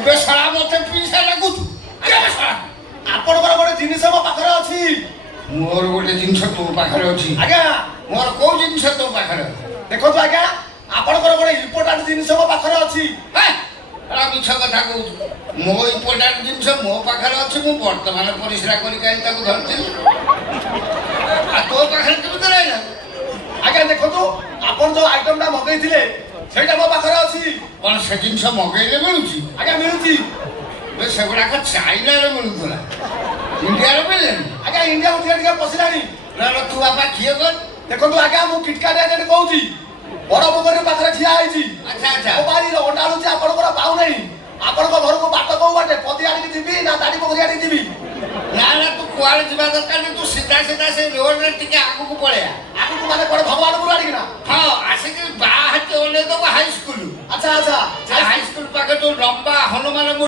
ଏବେ ଶଳା ମତେ ପିସା ଲାଗୁଛୁ ଆପଣଙ୍କର ଗୋଟେ ଜିନିଷ ମୋ ପାଖରେ ଅଛି। ମୋର ଗୋଟେ ଜିନିଷ ତୋ ପାଖରେ ଅଛି। ଆଜ୍ଞା ମୋର କୋଉ ଜିନିଷ ତୋ ପାଖରେ ଅଛି? ଦେଖନ୍ତୁ ଆଜ୍ଞା ଆପଣଙ୍କର ଗୋଟେ ଇମ୍ପୋର୍ଟାଣ୍ଟ ଜିନିଷ ମୋ ପାଖରେ ଅଛି। ମିଛ କଥା କହୁଛୁ। ମୋ ଇମ୍ପୋର୍ଟାଣ୍ଟ ଜିନିଷ ମୋ ପାଖରେ ଅଛି। ମୁଁ ବର୍ତ୍ତମାନ ପରିସ୍ରା କରି କାହିଁ ତାକୁ ଧରିଥିଲି। ଆଉ ତୋ ପାଖରେ କେମିତି ରହିଲା? ଆଜ୍ଞା ଦେଖନ୍ତୁ ଆପଣ ଯୋଉ ଆଇଟମଟା ମଗେଇଥିଲେ ସେଇଟା ମୋ ପାଖରେ ଅଛି। କଣ ସେ ଜିନିଷ ମଗେଇଲେ ମିଳୁଛି? ଆଜ୍ଞା ମିଳୁଛି। ସେଗୁଡାକ ଚାଇନାରେ ମିଳୁଥିଲା, ଇଣ୍ଡିଆରେ ମିଳିଲାନି। ଆଜ୍ଞା ଇଣ୍ଡିଆକୁ ଟିକେ ଟିକେ ପଶିଲାଣି। ତୁ ବାପା କିଏ କର? ଦେଖନ୍ତୁ ଆଜ୍ଞା ମୁଁ କିଟକାଟ ଏଜେଣ୍ଟ କହୁଛି। ବଡ ପୋଖରୀ ପାଖରେ ଠିଆ ହେଇଛି। ଆଚ୍ଛା ଆଚ୍ଛା। ମୋ ବାଡ଼ିରେ ଅଣ୍ଡା ଆଳୁଛି ଆପଣଙ୍କର ପାଉନାହିଁ। ଆପଣଙ୍କ ଘରକୁ ବାଟ କୋଉ ବାଟେ? ପଦି ଆଣିକି ଯିବି ନା ଦାଡ଼ି ପୋଖରୀ ଆଣିକି ଯିବି? ନା ନା ତୁ କୁଆଡେ ଯିବା ଦରକାର ନାହିଁ। ତୁ ସିଧା ସିଧା ସେ ରୋଡରେ ଟିକେ ଆଗକୁ ପଳେଆ। ଆଗକୁ ମାନେ କୁଆଡେ ଭଗବାନପୁର ଆଣିକିନା? ହଁ ଆସିକି ବାହା ହାତି ଓହ୍ଲେଇ ଦବ ହାଇସ୍କୁଲ। ଆଚ୍ଛା ଆଚ୍ଛା ହାଇସ୍କୁଲ ପାଖରେ ଯୋଉ ଲମ୍ବା ହନୁମାନ